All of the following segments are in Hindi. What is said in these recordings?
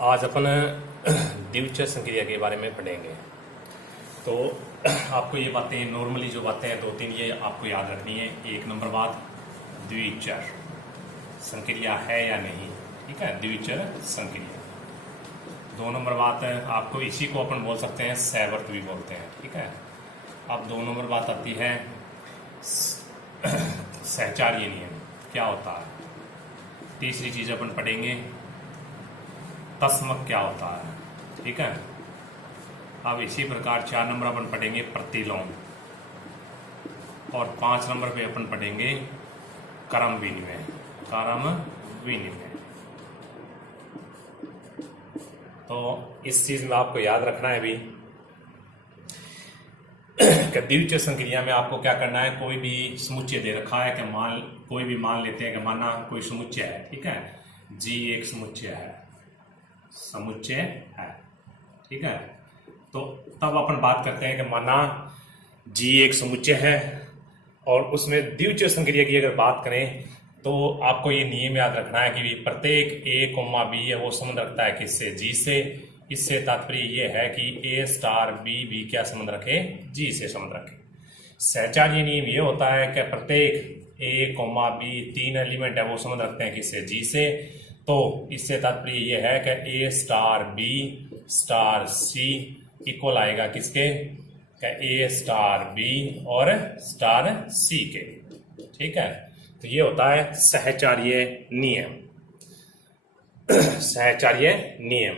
आज अपन द्विचर संक्रिया के बारे में पढ़ेंगे। तो आपको ये बातें नॉर्मली जो बातें हैं दो तीन ये आपको याद रखनी है। एक नंबर बात, द्विचर संक्रिया है या नहीं, ठीक है, द्विचर संक्रिया। दो नंबर बात है, आपको इसी को अपन बोल सकते हैं सैवर्त भी बोलते हैं, ठीक है। अब दो नंबर बात आती है सहचार्य नियम क्या होता है। तीसरी चीज अपन पढ़ेंगे तस्मक क्या होता है, ठीक है। अब इसी प्रकार 4 नंबर अपन पढ़ेंगे प्रतिलोम, और 5 नंबर पे अपन पढ़ेंगे क्रम विनिमय। क्रम विनिमय तो इस चीज में आपको याद रखना है भी कि द्विचर संक्रिया में आपको क्या करना है। कोई भी समुच्चय दे रखा है कि कोई भी मान लेते हैं कि माना कोई समुच्चय है, ठीक है, जी एक समुच्चय है, ठीक है। तो तब अपन बात करते हैं कि माना जी एक समुच्चय है और उसमें द्विचर संक्रिया की अगर बात करें तो आपको ये नियम याद रखना है कि प्रत्येक ए कोमा बी है वो संबंध रखता है किससे, जी से। इससे तात्पर्य ये है कि ए स्टार बी क्या संबंध रखे, जी से संबंध रखे। सहचार्य नियम ये होता है कि प्रत्येक ए कोमा बी 3 एलिमेंट है वो संबंध रखते हैं किससे, जी से। तो इससे तात्पर्य ये है कि ए star B star c equal आएगा किसके, ए स्टार बी और स्टार सी के, ठीक है। तो ये होता है सहचार्य नियम। सहचार्य नियम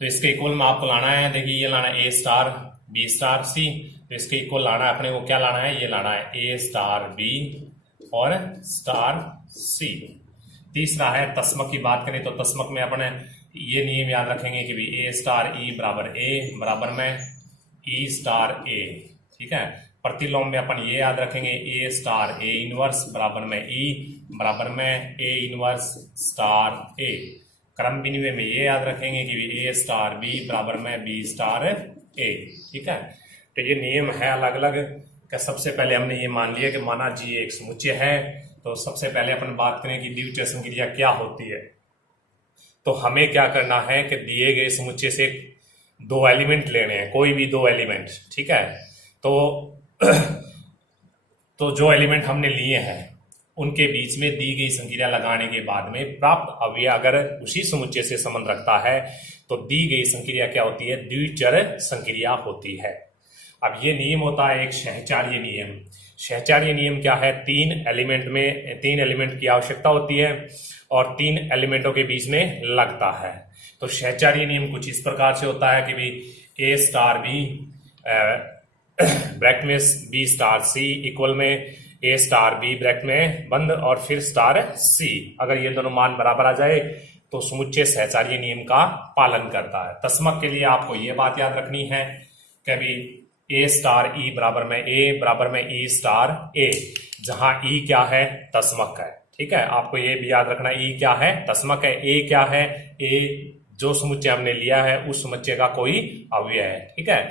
तो इसके इक्वल में आपको लाना है, देखिए ये लाना है ए स्टार बी स्टार सी, तो इसके इक्वल लाना है अपने को, क्या लाना है, ये लाना है ए स्टार बी और स्टार सी। तीसरा है तस्मक की बात करें तो तस्मक में अपन ये नियम याद रखेंगे कि भी ए स्टार ई बराबर में ई स्टार ए, ठीक है। प्रतिलोम में अपन ये याद रखेंगे ए स्टार ए इनवर्स बराबर में ई बराबर में ए इनवर्स स्टार ए। क्रम विनिमय में ये याद रखेंगे कि ए स्टार बी बराबर में बी स्टार ए, ठीक है। तो ये नियम है अलग अलग का। सबसे पहले हमने ये मान लिया कि माना जी एक समुच्चय है, तो सबसे पहले अपन बात करें कि द्विचर संक्रिया क्या होती है। तो हमें क्या करना है कि दिए गए समुच्चय से 2 एलिमेंट लेने हैं, कोई भी 2 एलिमेंट, ठीक है। तो जो एलिमेंट हमने लिए हैं उनके बीच में दी गई संक्रिया लगाने के बाद में प्राप्त अवयव अगर उसी समुच्चय से संबंध रखता है तो दी गई संक्रिया क्या होती है, द्विचर संक्रिया होती है। अब ये नियम होता है एक सहचार्य नियम। सहचार्य नियम क्या है, 3 एलिमेंट की आवश्यकता होती है और 3 एलिमेंटों के बीच में लगता है। तो सहचार्य नियम कुछ इस प्रकार से होता है कि भी ए स्टार बी ब्रैकेट में बी स्टार सी इक्वल में ए स्टार बी ब्रैकेट में बंद और फिर स्टार सी। अगर ये दोनों मान बराबर आ जाए तो समुच्चय सहचार्य नियम का पालन करता है। तस्मक के लिए आपको ये बात याद रखनी है कि भी ए स्टार ई बराबर में ई स्टार ए, जहां ई क्या है, तस्मक है, ठीक है। आपको ये भी याद रखना ई क्या है, तस्मक है। ए क्या है, ए जो समुच्चय हमने लिया है उस समुच्चय का कोई अवयव है, ठीक है।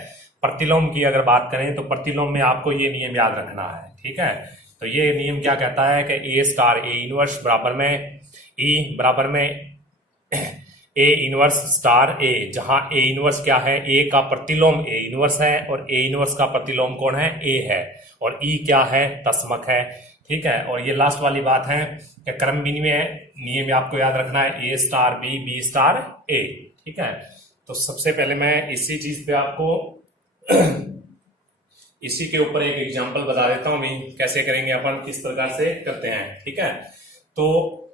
प्रतिलोम की अगर बात करें तो प्रतिलोम में आपको ये नियम याद रखना है, ठीक है। तो ये नियम क्या कहता है कि ए स्टार ए इनवर्स बराबर में ई बराबर में ए इनवर्स स्टार ए, जहां ए इनवर्स क्या है, ए का प्रतिलोम ए इनवर्स है और ए इनवर्स का प्रतिलोम कौन है, ए है, और ई क्या है, तस्मक है, ठीक है। और ये लास्ट वाली बात है कि क्रम विनिमय नियम आपको याद रखना है ए स्टार बी स्टार ए, ठीक है। तो सबसे पहले मैं इसी चीज पे आपको इसी के ऊपर एक एग्जांपल बता देता हूं भी कैसे करेंगे अपन, किस प्रकार से करते हैं, ठीक है। तो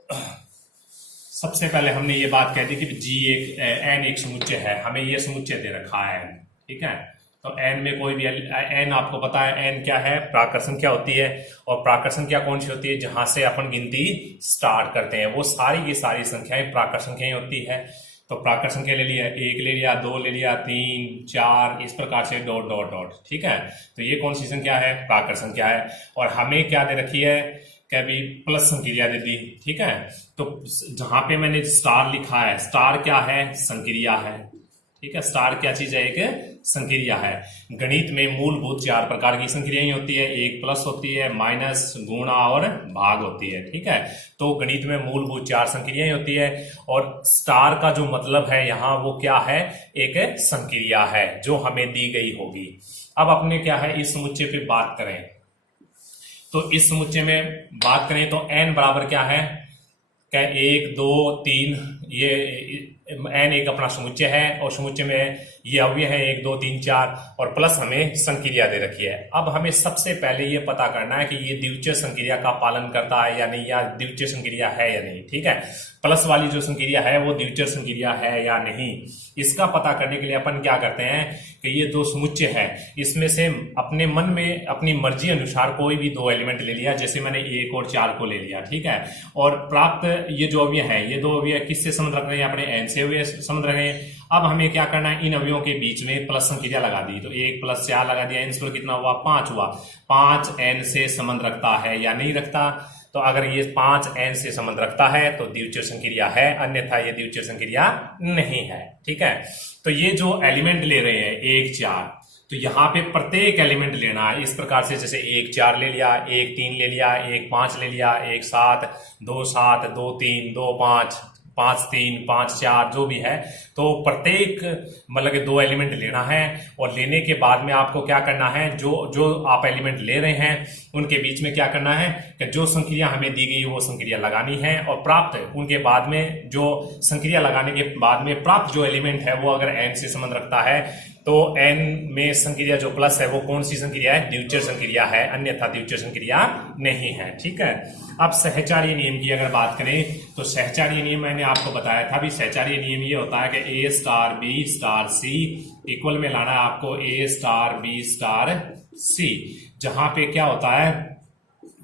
सबसे पहले हमने ये बात कह दी कि जी एन एक समुच्चय है, हमें ये समुच्चय दे रखा है, ठीक है। तो एन में कोई भी एन आपको पता है एन क्या है, प्राकृत संख्या होती है, और प्राकृत संख्या कौन सी होती है, जहां से अपन गिनती स्टार्ट करते हैं वो सारी की सारी संख्याएं प्राकृत संख्याएं होती है। तो प्राकृत संख्या ले लिया, 1 ले लिया, 2 ले लिया, 3 4 इस प्रकार से डॉट डॉट डॉट, ठीक है। तो ये कौन सी संख्या है, प्राकृत संख्या है। और हमें क्या दे रखी है, क्या भी प्लस संक्रिया दे दी, ठीक है। तो जहां पे मैंने स्टार लिखा है, स्टार क्या है, संक्रिया है, ठीक है। स्टार क्या चीज है, एक संक्रिया है। गणित में मूलभूत 4 प्रकार की संक्रियाएं होती है, एक प्लस होती है, माइनस, गुणा और भाग होती है। ठीक है, तो गणित में मूलभूत 4 संक्रियाएं होती है और स्टार का जो मतलब है यहाँ वो क्या है, एक संक्रिया है जो हमें दी गई होगी। अब अपने क्या है इस समुच्चय पे बात करें, तो इस समुच्चय में बात करें तो n बराबर क्या है, क्या 1 2 3, ये n एक अपना समुच्चय है और समुच्चय में ये अवयव है 1 2 3 4 और प्लस हमें संक्रिया दे रखी है। अब हमें सबसे पहले ये पता करना है कि ये द्वितीय संक्रिया का पालन करता है या नहीं, या द्वितीय संक्रिया है या नहीं। ठीक है, प्लस वाली जो संक्रिया है वो द्वितीय संक्रिया है या नहीं, इसका पता करने के लिए अपन क्या करते हैं कि ये दो समुच्चय है, इसमें से अपने मन में अपनी मर्जी अनुसार कोई भी 2 एलिमेंट ले लिया, जैसे मैंने 1 और 4 को ले लिया। ठीक है, और प्राप्त ये जो अवयव है, ये 2 अवयव किससे संबंध रख रहे हैं, अपने n से अवयव संबंध रख रहे हैं। अब हमें क्या करना है, इन अवयवों के बीच में प्लस संक्रिया लगा दी, तो 1 + 4 लगा दिया, n स्क्वायर कितना हुआ 5 हुआ। 5 n से संबंध रखता है या नहीं रखता, तो अगर ये 5 n से संबंध रखता है तो द्वितीय संक्रिया है, अन्यथा ये द्वितीय संक्रिया नहीं है। ठीक है, तो ये जो एलिमेंट ले रहे हैं 1 4, तो यहाँ पे प्रत्येक एलिमेंट लेना है इस प्रकार से, जैसे 1 4 ले लिया, 1 3 ले लिया, 1 5 ले लिया, 1 7 2 7 2 3 2 5 5 3 5 4 जो भी है, तो प्रत्येक मतलब कि 2 एलिमेंट लेना है और लेने के बाद में आपको क्या करना है, जो आप एलिमेंट ले रहे हैं उनके बीच में क्या करना है कि जो संक्रिया हमें दी गई वो संक्रिया लगानी है, और प्राप्त उनके बाद में जो संक्रिया लगाने के बाद में प्राप्त जो एलिमेंट है वो अगर n से संबंध रखता है तो n में संक्रिया जो प्लस है वो कौन सी संक्रिया है, द्वितीय संक्रिया है, अन्यथा द्वितीय संक्रिया नहीं है। ठीक है, अब सहचार्य नियम की अगर बात करें तो सहचार्य नियम मैंने आपको बताया था, भी सहचार्य नियम ये होता है कि a star b star c equal में लाना है आपको a star b star c, जहां पे क्या होता है,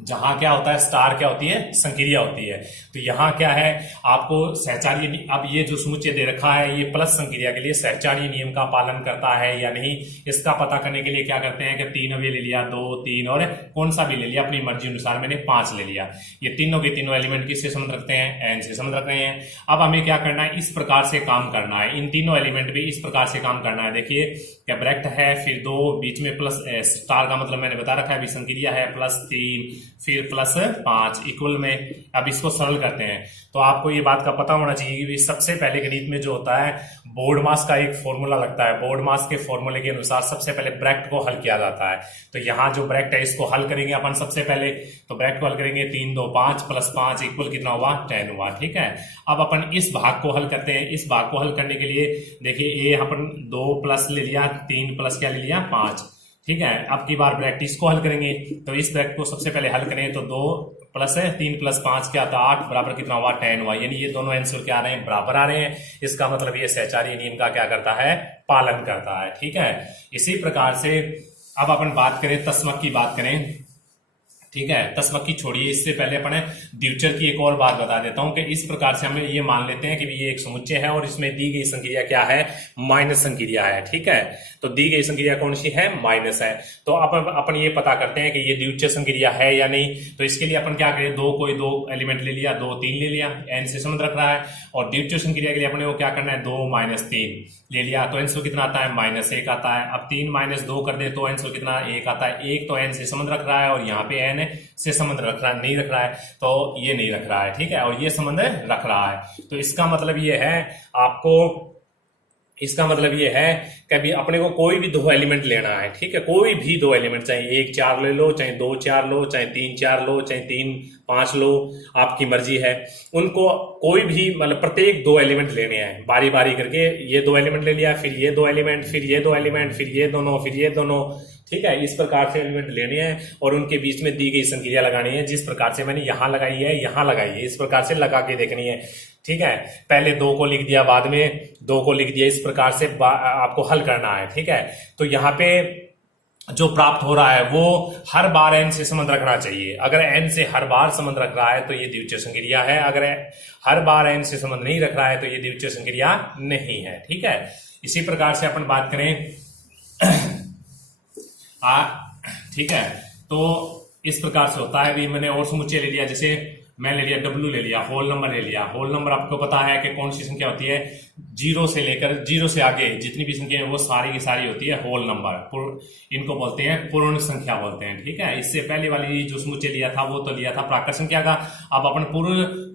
जहां क्या होता है स्टार क्या होती है, संक्रिया होती है। तो यहाँ क्या है आपको सहचार्य, अब ये जो समुच्चय दे रखा है ये प्लस संक्रिया के लिए सहचार्य नियम का पालन करता है या नहीं, इसका पता करने के लिए क्या करते हैं कि 3 अवयव ले लिया, 2 3 और कौन सा भी ले लिया अपनी मर्जी अनुसार, मैंने 5 ले लिया। ये तीनों के तीनों एलिमेंट किससे संबंध रखते हैं, n से संबंध रख रहे हैं। अब हमें क्या करना है, इस प्रकार से काम करना है, इन तीनों एलिमेंट भी इस प्रकार से काम करना है। देखिए क्या ब्रैकेट है, फिर 2 बीच में प्लस, स्टार का मतलब मैंने बता रखा है, अभी संक्रिया है, +3 फिर +5 इक्वल में। अब इसको सरल करते हैं तो आपको ये बात का पता होना चाहिए कि सबसे पहले गणित में जो होता है बोर्ड मास का एक फॉर्मूला लगता है, बोर्ड मास के फॉर्मूले के अनुसार सबसे पहले ब्रैकेट को हल किया जाता है। तो यहाँ जो ब्रैकेट है इसको हल करेंगे अपन सबसे पहले, तो ब्रैकेट को हल करेंगे 3 2 5 +5 इक्वल कितना हुआ 10 हुआ। ठीक है, अब अपन इस भाग को हल करते हैं। इस भाग को हल करने के लिए देखिए ये अपन 2 प्लस ले लिया, 3 प्लस क्या ले लिया 5। ठीक है, अब की बार ब्रैकेट इसको हल करेंगे, तो इस ब्रैकेट को सबसे पहले हल करें तो 2 प्लस है 3 + 5 क्या था 8 बराबर कितना हुआ 10 हुआ, यानी ये दोनों आंसर क्या आ रहे हैं, बराबर आ रहे हैं। इसका मतलब ये सहचार्य नियम का क्या करता है, पालन करता है। ठीक है, इसी प्रकार से अब अपन बात करें तस्मक की बात करें। ठीक है, तस्मक की छोड़िए, इससे पहले अपन द्विचर की एक और बात बता देता हूं कि इस प्रकार से हमें ये मान लेते हैं कि ये एक समुच्चय है और इसमें दी गई संक्रिया क्या है, माइनस संक्रिया है। ठीक है, तो दी गई संक्रिया कौन सी है, माइनस है। तो अपन ये पता करते हैं कि ये द्विचर संक्रिया है या नहीं। तो इसके लिए अपन क्या करें, कोई दो एलिमेंट ले लिया, 2 3 ले लिया, n से संबंध रख रहा है, और द्विचर संक्रिया के लिए अपने को क्या करना है, 2 - 3 ले लिया, तो आंसर कितना आता है, -1 आता है। अब 3 - 2 कर दे तो आंसर कितना 1 आता है। 1 तो n से संबंध रख रहा है और यहाँ पे n से संबंध रख रहा है, नहीं रख रहा है, तो ये नहीं रख रहा है। ठीक है, और ये संबंध रख रहा है, तो इसका मतलब ये है आपको, इसका मतलब ये है कि अभी अपने को कोई भी 2 एलिमेंट लेना है। ठीक है, कोई भी 2 एलिमेंट, चाहे 1 4 ले लो, चाहे 2 4 लो, चाहे 3 4 लो, चाहे 3 5 लो, आपकी मर्जी है। उनको कोई भी मतलब प्रत्येक 2 एलिमेंट लेने हैं बारी बारी करके। ये 2 एलिमेंट ले लिया, फिर ये 2 एलिमेंट, फिर ये 2 एलिमेंट, फिर ये दोनों, फिर ये दोनों। ठीक है, इस प्रकार से एलिमेंट लेने हैं और उनके बीच में दी गई संक्रिया लगानी है, जिस प्रकार से मैंने यहां लगाई है, यहां लगाई है, इस प्रकार से लगा के देखनी है। ठीक है, पहले 2 को लिख दिया, बाद में 2 को लिख दिया, इस प्रकार से आपको हल करना है। ठीक है, तो यहाँ पे जो प्राप्त हो रहा है वो हर बार n से संबंध रखना चाहिए। अगर n से हर बार संबंध रख रहा है तो ये द्वितीय संक्रिया है, अगर हर बार n से संबंध नहीं रख रहा है तो ये द्वितीय संक्रिया नहीं है। ठीक है, इसी प्रकार से अपन बात करें ठीक है, तो इस प्रकार से होता है। भी मैंने और समुच्चय ले लिया, जैसे मैं ले लिया डब्ल्यू, ले लिया होल नंबर, ले लिया होल नंबर। आपको पता है कि कौन सी संख्या होती है, जीरो से लेकर जीरो से आगे जितनी भी संख्या है वो सारी की सारी होती है होल नंबर। इनको बोलते हैं पूर्ण संख्या बोलते हैं, ठीक है। इससे पहले वाली जो समुच्चय लिया था वो तो लिया था प्राकृत संख्या का, अब अपन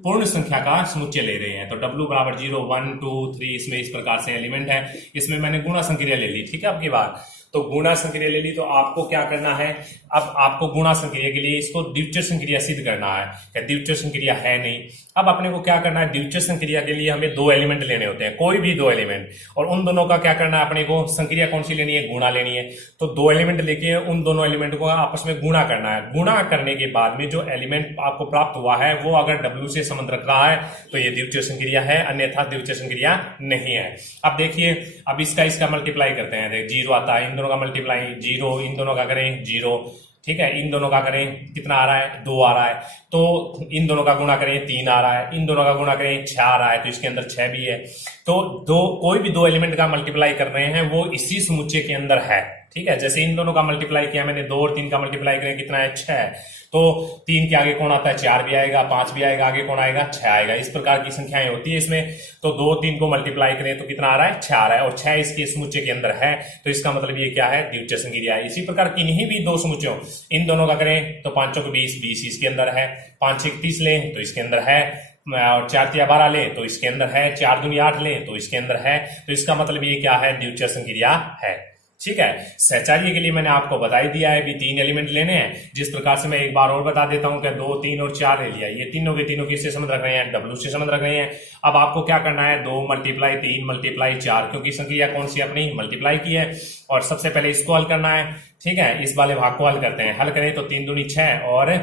पूर्ण संख्या का समुच्चय ले रहे हैं। तो डब्ल्यू बराबर 0 1 2 3, इसमें इस प्रकार से एलिमेंट है। इसमें मैंने गुणा संक्रिया ले ली, ठीक है। आपकी बात तो गुणा संक्रिया ले ली, तो आपको क्या करना है, अब आपको गुणा संक्रिया के लिए इसको द्वितीय संक्रिया सिद्ध करना है। क्या द्वितीय संक्रिया है नहीं। अब अपने को क्या करना है, द्वितीय संक्रिया के लिए हमें दो एलिमेंट लेने होते हैं, कोई भी दो एलिमेंट, और उन दोनों का क्या करना है, अपने को संक्रिया कौन सी लेनी है, गुणा लेनी है। तो दो एलिमेंट लेके उन दोनों एलिमेंट को आपस में गुणा करना है। गुणा करने के बाद में जो एलिमेंट आपको प्राप्त हुआ है वो अगर डब्ल्यू से संबंध रख रहा है तो ये द्वितीय संक्रिया है, अन्यथा द्वितीय संक्रिया नहीं है। अब देखिए, अब इसका मल्टीप्लाई करते हैं, देख 0 आता है, इन दोनों का मल्टीप्लाई 0, इन दोनों का करें 0, ठीक है। इन दोनों का करें, कितना आ रहा है, 2 आ रहा है। तो इन दोनों का गुणा करें 3 आ रहा है, इन दोनों का गुणा करें 6 आ रहा है, तो इसके अंदर 6 भी है। तो कोई भी दो एलिमेंट का मल्टीप्लाई कर रहे हैं वो इसी समुच्चय के अंदर है, ठीक है। जैसे इन दोनों का मल्टीप्लाई किया मैंने 2 और 3 का मल्टीप्लाई करें, कितना है, 6। तो 3 के आगे कौन आता है, 4 भी आएगा, 5 भी आएगा, आगे कौन आएगा, 6 आएगा। इस प्रकार की संख्याएं होती है इसमें। तो 2 3 को मल्टीप्लाई करें तो कितना आ रहा है, 6 आ रहा है, और 6 इसके समुच्चय के अंदर है, तो इसका मतलब ये क्या है, द्वितीय संक्रिया है। इसी प्रकार किन्हीं भी दो समुच्चयों, इन दोनों का करें तो 5 चौक 20, 20 इसके अंदर है, 5 6 30 लें तो इसके अंदर है, और 4 3 12 ले तो इसके अंदर है, 4 दूनी 8 ले तो इसके अंदर है। तो इसका मतलब ये क्या है, द्वितीय संक्रिया है, ठीक है। सहचार्य के लिए मैंने आपको बता ही दिया है, भी 3 एलिमेंट लेने हैं। जिस प्रकार से मैं एक बार और बता देता हूं कि 2 3 और 4 ले लिया, ये तीनों के तीनों किससे संबंध रख रहे हैं, डब्ल्यू से संबंध रख रहे हैं। अब आपको क्या करना है, 2 मल्टीप्लाई 3 मल्टीप्लाई 4, क्योंकि संक्रिया कौन सी अपनी मल्टीप्लाई की है, और सबसे पहले इसको हल करना है, ठीक है। इस वाले भाग को हल करते हैं, हल करें तो 3 दूनी 6 और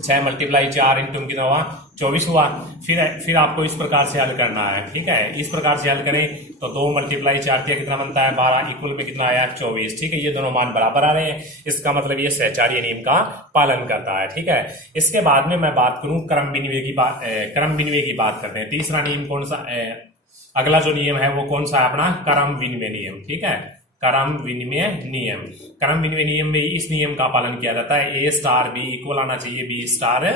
6 मल्टीप्लाई 4 इंटू कितना हुआ, 24 हुआ। फिर आपको इस प्रकार से हल करना है, ठीक है। इस प्रकार से हल करें तो 2 मल्टीप्लाई 4 किया कितना बनता है, 12, इक्वल में कितना आया, 24, ठीक है। ये दोनों मान बराबर आ रहे हैं, इसका मतलब ये सहचार्य नियम का पालन करता है, ठीक है। इसके बाद में मैं बात करूं क्रम विनिमय की बात, क्रम विनिमय की बात करते हैं। तीसरा नियम कौन सा, अगला जो नियम है वो कौन सा है, अपना क्रम विनिमय नियम, ठीक है। क्रम विनिमय नियम, क्रम विनिमय नियम में इस नियम का पालन किया जाता है, ए स्टार बी इक्वल आना चाहिए बी स्टार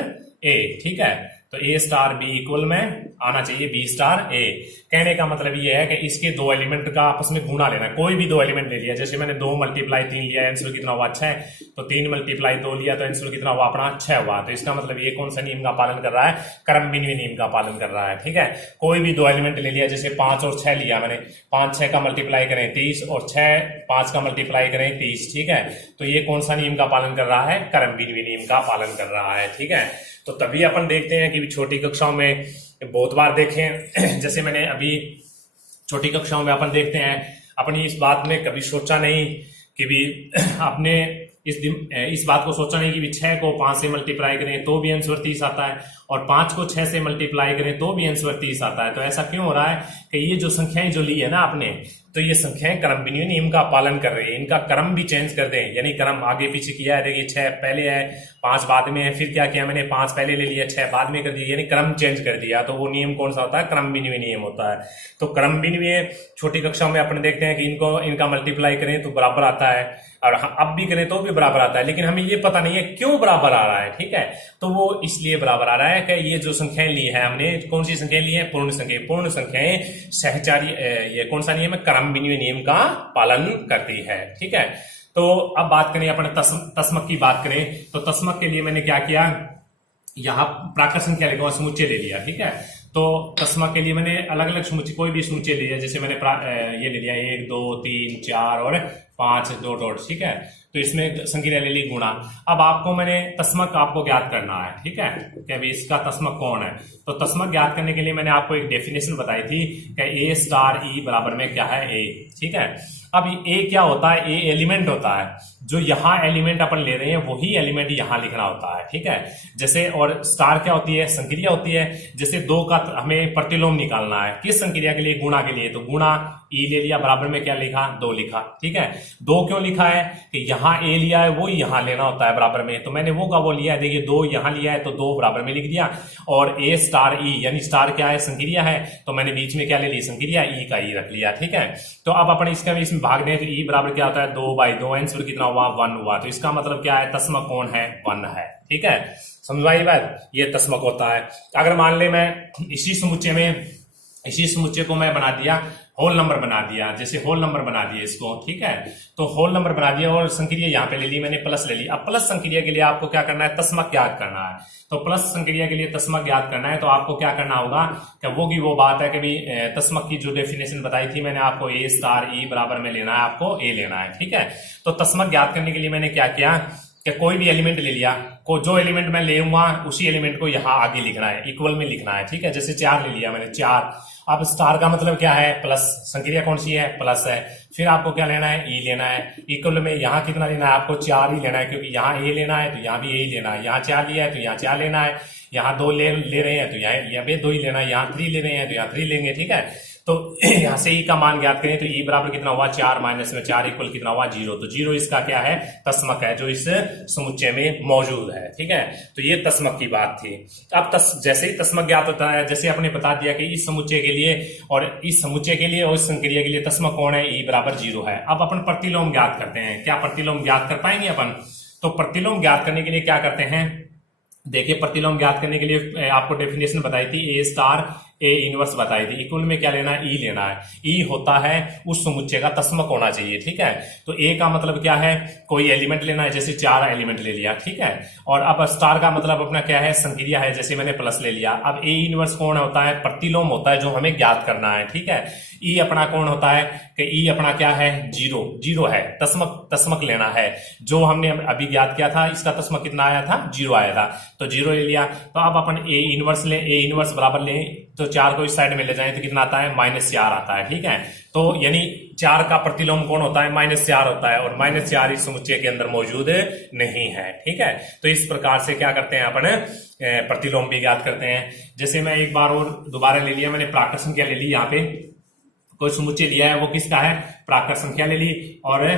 ए, ठीक है। तो ए स्टार बी इक्वल में आना चाहिए बी स्टार ए। कहने का मतलब ये है कि इसके दो एलिमेंट का आपस में गुणा लेना है। कोई भी दो एलिमेंट ले लिया, जैसे मैंने 2 मल्टीप्लाई 3 लिया, आंसर कितना हुआ, 6। तो 3 मल्टीप्लाई 2 लिया तो आंसर कितना हुआ, अपना 6 हुआ। तो इसका मतलब ये कौन सा नियम का पालन कर रहा है, क्रम विनिमय नियम का पालन कर रहा है, ठीक है। कोई भी दो एलिमेंट ले लिया, जैसे 5 और 6 लिया मैंने, 5 6 का मल्टीप्लाई करें 30, और 6 5 का मल्टीप्लाई करें 30, ठीक है। तो ये कौन सा नियम का पालन कर रहा है, क्रम विनिमय नियम का पालन कर रहा है, ठीक है। तो तभी अपन देखते हैं कि छोटी कक्षाओं में बहुत बार देखें, जैसे मैंने अभी छोटी कक्षाओं में अपन देखते हैं, अपनी इस बात में कभी सोचा नहीं कि भी आपने इस बात को सोचा नहीं कि भी 6 को 5 से मल्टीप्लाई करें तो भी आंसर 30 आता है, और 5 को 6 से मल्टीप्लाई करें तो भी आंसर 30 आता है। तो ऐसा क्यों हो रहा है कि ये जो संख्याएं जो ली है ना आपने, तो ये संख्याएं क्रम विनिमय नियम का पालन कर रही है, इनका क्रम भी चेंज कर दें, यानी क्रम आगे पीछे किया है। देखिए 6 पहले है, 5 बाद में है, फिर क्या किया मैंने, 5 पहले ले लिया, 6 बाद में कर दिया, यानी क्रम चेंज कर दिया। तो वो नियम कौन सा होता है, क्रम विनिमय नियम होता है। तो क्रम विनिमय छोटी कक्षाओं में अपन देखते हैं कि इनका मल्टीप्लाई करें तो बराबर आता है, और अब भी करें तो भी बराबर आता है, लेकिन हमें ये पता नहीं है क्यों बराबर आ रहा है, ठीक है। तो वो इसलिए बराबर आ रहा है कि ये जो संख्याएं ली है हमने, कौन सी संख्याएं ली है, पूर्ण संख्या। पूर्ण संख्याएं सहचार्य, ये कौन सा नियम है, क्रम विनिमय नियम का पालन करती है, ठीक है। तो अब बात करें अपने तस्मक की बात करें, तो तस्मक के लिए मैंने क्या किया, यहाँ प्राकृत संख्या लिखा, समुच्चय ले लिया, ठीक है। तो तस्मक के लिए मैंने अलग अलग समुच्चय, कोई भी समुच्चय लिया, जैसे मैंने ये ले लिया 1 2 3 4 और 5 2 डॉट, ठीक है। तो इसमें संक्रिया ले ली गुणा। अब आपको मैंने तस्मक आपको ज्ञात करना है, ठीक है, कि अभी इसका तस्मक कौन है। तो तस्मक ज्ञात करने के लिए मैंने आपको एक डेफिनेशन बताई थी कि ए स्टार ई बराबर में क्या है, ए, ठीक है। अब ए क्या होता है, ए एलिमेंट होता है, जो यहाँ एलिमेंट अपन ले रहे हैं वही एलिमेंट यहाँ लिखना होता है, ठीक है। जैसे, और स्टार क्या होती है, संक्रिया होती है। जैसे 2 का हमें प्रतिलोम निकालना है, किस संक्रिया के लिए, गुणा के लिए, तो गुणा ई ले लिया, बराबर में क्या लिखा, 2 लिखा, ठीक है। 2 क्यों लिखा है कि यहाँ ए लिया है वो यहाँ लेना होता है बराबर में, तो मैंने वो का वो लिया है। देखिए 2 यहाँ लिया है तो 2 बराबर में लिख दिया, और ए स्टार ई, यानी स्टार क्या है, संक्रिया है, तो मैंने बीच में क्या ले ली, संक्रिया, ई का ई रख लिया, ठीक है। तो अब अपन इसका भी इसमें भाग दें तो ई बराबर क्या होता है, 2/2, आंसर कितना हुआ, 1 हुआ। तो इसका मतलब क्या है, तस्मक कौन है, 1 है, ठीक है। समझ आई बात, ये तस्मक होता है। अगर मान ले मैं इसी समुच्चय को मैं बना दिया, होल नंबर बना दिया, जैसे होल नंबर बना दिया इसको, ठीक है, तो होल नंबर बना दिया और संक्रिया यहाँ पे ले ली मैंने, प्लस ले ली। अब प्लस संक्रिया के लिए आपको क्या करना है, तस्मक ज्ञात करना है। तो प्लस संक्रिया के लिए तस्मक ज्ञात करना है, तो आपको क्या करना होगा कि वो की वो बात है कि भाई तस्मक की जो डेफिनेशन बताई थी मैंने आपको, ए स्टार ई बराबर में लेना है, आपको ए लेना है, ठीक है। तो तस्मक ज्ञात करने के लिए मैंने क्या किया कि कोई भी एलिमेंट ले लिया, को जो एलिमेंट मैं ले उसी एलिमेंट को यहाँ आगे लिखना है, इक्वल में लिखना है, ठीक है। जैसे 4 ले लिया मैंने, 4। अब स्टार का मतलब क्या है, प्लस, संक्रिया कौन सी है, प्लस है। फिर आपको क्या लेना है, ई लेना है। इक्वल में यहाँ कितना लेना है, आपको 4 ही लेना है, क्योंकि यहाँ ए लेना है तो यहाँ भी ए ही लेना है। यहाँ 4 लिया है तो यहाँ 4 लेना है। यहाँ 2 ले रहे हैं तो यहाँ भी 2 ही लेना है। यहाँ 3 ले रहे हैं तो यहाँ 3 लेंगे, ठीक है। तो यहाँ से ई का मान ज्ञात करें तो ई बराबर कितना हुआ, 4 माइनस में 4 इक्वल कितना हुआ, 0। तो 0 इसका क्या है, तस्मक है, जो इस समुच्चय में मौजूद है, ठीक है। तो ये तस्मक की बात थी। अब जैसे ही तस्मक ज्ञात होता है, जैसे आपने बता दिया कि इस समुच्चय के लिए और इस समुच्चय के लिए और इस संक्रिया के लिए तस्मक कौन है, ई बराबर 0 है। अब अपन प्रतिलोम ज्ञात करते हैं। क्या प्रतिलोम ज्ञात कर पाएंगे अपन? तो प्रतिलोम ज्ञात करने के लिए क्या करते हैं, देखिए, प्रतिलोम ज्ञात करने के लिए आपको डेफिनेशन बताई थी, ए स्टार ए इनवर्स बताई थी। इक्वल में क्या लेना है, ई लेना है। ई होता है उस समुच्चय का तस्मक होना चाहिए, ठीक है। तो ए का मतलब क्या है, कोई एलिमेंट लेना है, जैसे 4 एलिमेंट ले लिया, ठीक है। और अब स्टार का मतलब अपना क्या है, संक्रिया है, जैसे मैंने प्लस ले लिया। अब ए इनवर्स कौन होता है, प्रतिलोम होता है, जो हमें ज्ञात करना है, ठीक है। ई अपना कौन होता है कि ई अपना क्या है, 0 है, तस्मक लेना है। जो हमने अभी ज्ञात किया था, इसका तस्मक कितना आया था, 0 आया था, तो 0 ले लिया। तो अब अपन ए इनवर्स ले, ए इनवर्स बराबर ले, तो 4 को इस साइड में ले जाएं तो कितना आता है, -4 आता है, ठीक है। तो यानी 4 का प्रतिलोम कौन होता है, -4 होता है, और -4 इस समुच्चय के अंदर मौजूद नहीं है, ठीक है। तो इस प्रकार से क्या करते हैं अपन, प्रतिलोम भी ज्ञात करते हैं। जैसे मैं एक बार और दोबारा ले लिया मैंने, प्राकृत संख्या ले ली, यहाँ पे कोई समुच्चय लिया है, वो किसका है, प्राकृत संख्या ले ली, और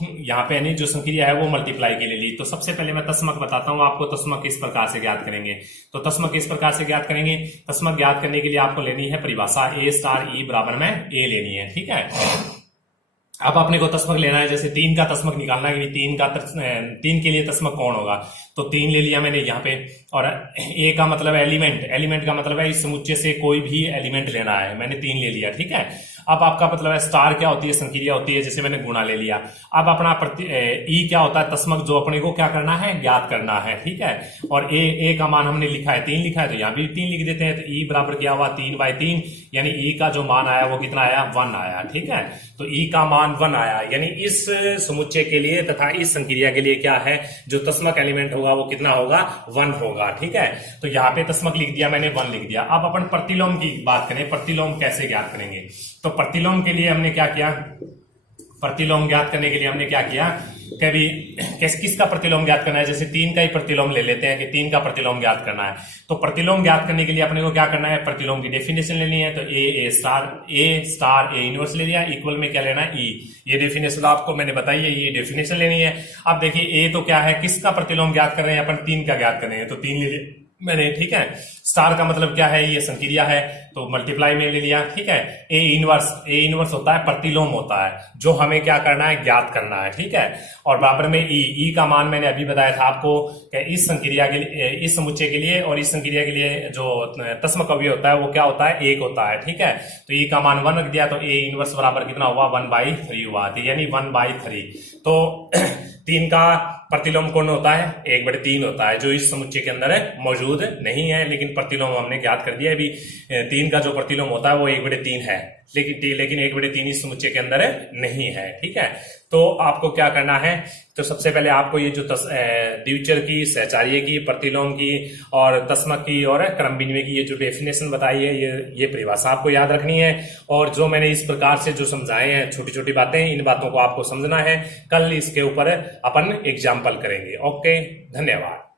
यहाँ पे यानी जो संक्रिया है वो मल्टीप्लाई के लिए ली। तो सबसे पहले मैं तस्मक बताता हूँ आपको, तस्मक किस प्रकार से ज्ञात करेंगे। तो तस्मक किस प्रकार से ज्ञात करेंगे, तस्मक ज्ञात करने के लिए आपको लेनी है परिभाषा, ए स्टार ई बराबर में ए लेनी है, ठीक है। अब अपने को तस्मक लेना है, जैसे 3 का तस्मक निकालना है कि 3 के लिए तस्मक कौन होगा, तो 3 ले लिया मैंने यहाँ पे। और ए का मतलब एलिमेंट का मतलब है इस समुच्चय से कोई भी एलिमेंट लेना है, मैंने 3 ले लिया, ठीक है। अब आपका मतलब है स्टार क्या होती है, संक्रिया होती है, जैसे मैंने गुणा ले लिया। अब अपना ई क्या होता है, तस्मक, जो अपने को क्या करना है, ज्ञात करना है, ठीक है। और ए का मान हमने लिखा है 3 लिखा है, तो यहाँ भी 3 लिख देते हैं। तो ई बराबर क्या हुआ, 3/3, यानी ई का जो मान आया वो कितना आया, 1 आया, ठीक है। तो ई का मान 1 आया, यानी इस समुच्चय के लिए तथा इस संक्रिया के लिए क्या है, जो तस्मक एलिमेंट होगा वो कितना होगा, 1 होगा, ठीक है। तो यहाँ पे तस्मक लिख दिया मैंने, 1 लिख दिया। अब अपन प्रतिलोम की बात करें, प्रतिलोम कैसे ज्ञात करेंगे। तो प्रतिलोम के लिए हमने क्या किया, प्रतिलोम ज्ञात करने के लिए हमने क्या किया, कभी किसका प्रतिलोम ज्ञात करना है, जैसे 3 का ही प्रतिलोम ले लेते हैं कि 3 का प्रतिलोम ज्ञात करना है। तो प्रतिलोम ज्ञात करने के लिए अपने को क्या करना है, प्रतिलोम की डेफिनेशन लेनी है। तो ए स्टार ए इनवर्स ले लिया, इक्वल में क्या लेना है, ई। ये डेफिनेशन आपको मैंने बताई है, ये डेफिनेशन लेनी है। अब देखिए, ए तो क्या है, किसका प्रतिलोम ज्ञात कर रहे हैं अपन, 3 का ज्ञात कर रहे हैं, तो 3 ले लिया मैंने, ठीक है। स्टार का मतलब क्या है, ये संक्रिया है, तो मल्टीप्लाई में ले लिया, ठीक है। ए इनवर्स होता है, प्रतिलोम होता है, जो हमें क्या करना है, ज्ञात करना है, ठीक है। और बराबर में ई का मान मैंने अभी बताया था आपको कि इस संक्रिया के लिए, इस समुच्चय के लिए और इस संक्रिया के लिए जो तस्मक अवयव होता है वो क्या होता है, 1 होता है, ठीक है। तो ई का मान 1 रख दिया, तो ए इनवर्स बराबर कितना हुआ, 1/3 हुआ, यानी 1/3। तो 3 का प्रतिलोम कौन होता है, 1/3 होता है, जो इस समुच्चय के अंदर मौजूद नहीं है, लेकिन प्रतिलोम हमने ज्ञात कर दिया अभी। 3 का जो प्रतिलोम होता है वो 1/3 है, लेकिन 1/3 इस समुच्चय के अंदर नहीं है, ठीक है। तो आपको क्या करना है, तो सबसे पहले आपको ये जो द्विचर की, सहचार्य की, प्रतिलोम की और तस्मक की और क्रम विनिमय की ये जो डेफिनेशन बताई है, ये परिभाषा आपको याद रखनी है। और जो मैंने इस प्रकार से जो समझाए हैं छोटी छोटी बातें, इन बातों को आपको समझना है। कल इसके ऊपर अपन एग्जाम्पल करेंगे। ओके, धन्यवाद।